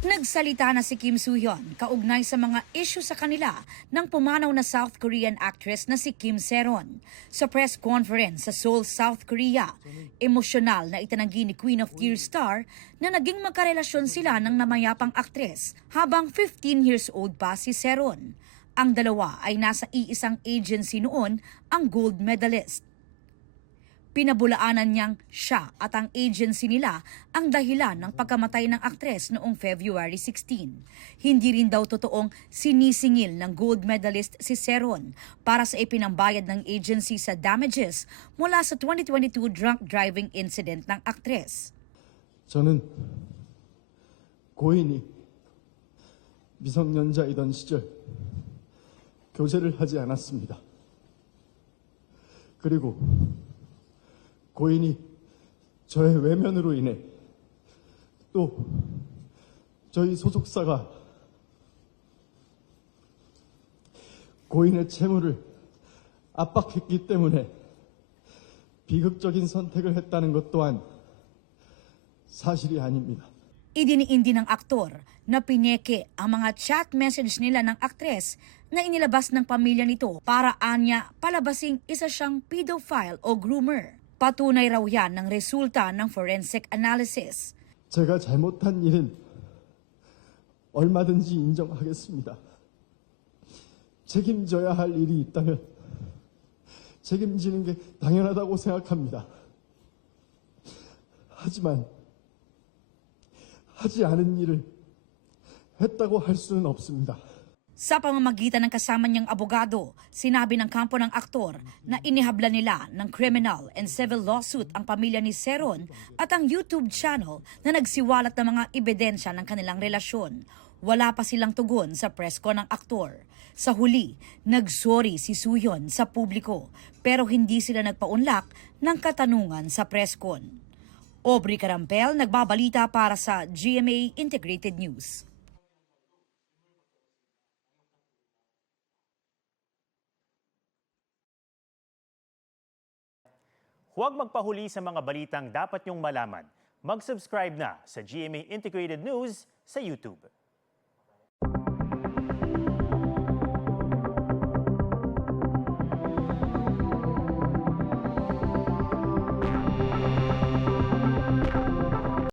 Nagsalita na si Kim Soo-hyun kaugnay sa mga issue sa kanila ng pumanaw na South Korean actress na si Kim Se-ron. Sa press conference sa Seoul, South Korea, emosyonal na itinanggi ni Queen of Tears star na naging magkarelasyon sila ng namayapang aktres habang 15 years old pa si Se-ron. Ang dalawa ay nasa iisang agency noon, ang gold medalist. Pinabulaanan niyang siya at ang agency nila ang dahilan ng pagkamatay ng aktres noong February 16. Hindi rin daw totoong sinisingil ng gold medalist si Se-ron para sa ipinambayad ng agency sa damages mula sa 2022 drunk driving incident ng aktres. 저는 고인이 미성년자이던 시절 교제를 하지 않았습니다. 그리고 고인이 저의 외면으로 인해 또 저희 소속사가 고인의 채무를 압박했기 때문에 비극적인 선택을 했다는 것 또한 사실이 아닙니다. Idiniindi ng aktor na pineke ang mga chat message nila ng aktres na inilabas ng pamilya nito para anya palabasing isa siyang pedophile o groomer. Patunay raw yan ng resulta ng forensic analysis. 제가 잘못한 일은 얼마든지 인정하겠습니다. 책임져야 할 일이 있다면 책임지는 게 당연하다고 생각합니다. 하지만 하지 않은 일을 했다고 할 수는 없습니다. Sa pamamagitan ng kasama niyang abogado, sinabi ng kampo ng aktor na inihabla nila ng criminal and civil lawsuit ang pamilya ni Se-ron at ang YouTube channel na nagsiwalat ng mga ebidensya ng kanilang relasyon. Wala pa silang tugon sa press con ng aktor. Sa huli, nagsorry si Soo-hyun sa publiko pero hindi sila nagpaunlak ng katanungan sa press con. Aubrey Carampel, nagbabalita para sa GMA Integrated News. Huwag magpahuli sa mga balitang dapat niyong malaman. Mag-subscribe na sa GMA Integrated News sa YouTube.